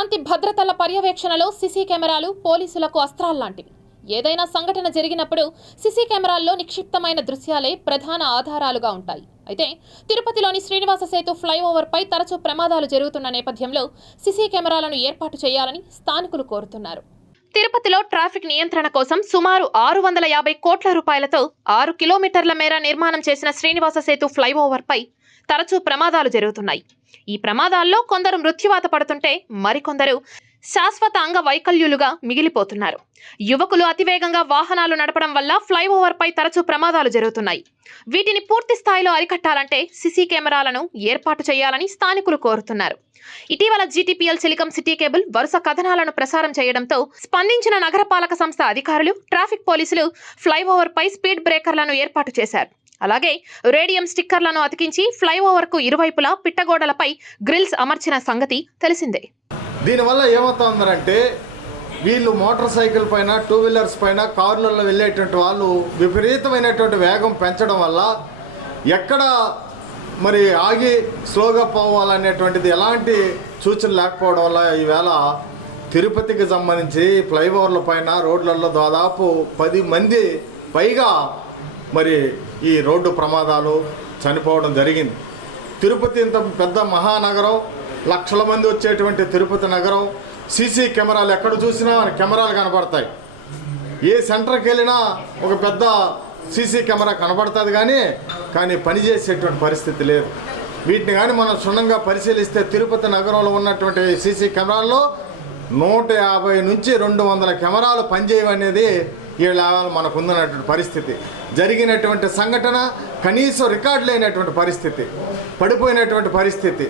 శాంతి భద్రతల పర్యవేక్షణలో సిసి కెమెరాలు పోలీసులకు అస్త్రాల్లాంటివి. ఏదైనా సంఘటన జరిగినప్పుడు సిసీ కెమెరాల్లో నిక్షిప్తమైన దృశ్యాలే ప్రధాన ఆధారాలుగా ఉంటాయి. అయితే తిరుపతిలోని శ్రీనివాస సేతు ఫ్లైఓవర్పై తరచూ ప్రమాదాలు జరుగుతున్న నేపథ్యంలో సిసి కెమెరాలను ఏర్పాటు చేయాలని స్థానికులు కోరుతున్నారు. తిరుపతిలో ట్రాఫిక్ నియంత్రణ కోసం సుమారు ఆరు వందల యాభై కోట్ల రూపాయలతో ఆరు కిలోమీటర్ల మేర నిర్మాణం చేసిన శ్రీనివాస సేతు ఫ్లైఓవర్పై తరచూ ప్రమాదాలు జరుగుతున్నాయి. ఈ ప్రమాదాల్లో కొందరు మృత్యువాత పడుతుంటే మరికొందరు శాశ్వత అంగ వైకల్యులుగా మిగిలిపోతున్నారు. యువకులు అతివేగంగా వాహనాలు నడపడం వల్ల ఫ్లైఓవర్పై తరచూ ప్రమాదాలు జరుగుతున్నాయి. వీటిని పూర్తి స్థాయిలో అరికట్టాలంటే సిసి కెమెరాలను ఏర్పాటు చేయాలని స్థానికులు కోరుతున్నారు. ఇటీవల జీటీపీఎల్ సిలికం సిటీ కేబుల్ వరుస కథనాలను ప్రసారం చేయడంతో స్పందించిన నగరపాలక సంస్థ అధికారులు ట్రాఫిక్ పోలీసులు ఫ్లైఓవర్పై స్పీడ్ బ్రేకర్లను ఏర్పాటు చేశారు. అలాగే రేడియం స్టిక్కర్లను అతికించి ఫ్లైఓవర్కు ఇరువైపులా పిట్టగోడలపై గ్రిల్స్ అమర్చిన సంగతి తెలిసిందే. దీనివల్ల ఏమవుతుందంటే వీళ్ళు మోటార్ సైకిల్ పైన టూ వీలర్స్ పైన కార్లలో వెళ్ళేటువంటి వాళ్ళు విపరీతమైనటువంటి వేగం పెంచడం వల్ల ఎక్కడ మరి ఆగి స్లోగా పోవాలనేటువంటిది ఎలాంటి సూచన లేకపోవడం వల్ల ఈవేళ తిరుపతికి సంబంధించి ఫ్లైఓవర్ల పైన రోడ్లలో దాదాపు పది మంది పైగా మరి ఈ రోడ్డు ప్రమాదాలు చనిపోవడం జరిగింది. తిరుపతి ఇంత పెద్ద మహానగరం లక్షల మంది వచ్చేటువంటి తిరుపతి నగరం సీసీ కెమెరాలు ఎక్కడ చూసినా కెమెరాలు కనబడతాయి. ఏ సెంటర్కి వెళ్ళినా ఒక పెద్ద సీసీ కెమెరా కనబడుతుంది కానీ కానీ పనిచేసేటువంటి పరిస్థితి లేదు. వీటిని కానీ మనం క్షుణ్ణంగా పరిశీలిస్తే తిరుపతి నగరంలో ఉన్నటువంటి సీసీ కెమెరాల్లో నూట యాభై నుంచి రెండు వందల కెమెరాలు పనిచేయవనేది వీళ్ళ మనకు ఉందన్నటువంటి పరిస్థితి. జరిగినటువంటి సంఘటన కనీసం రికార్డు లేనటువంటి పరిస్థితి. పడిపోయినటువంటి పరిస్థితి.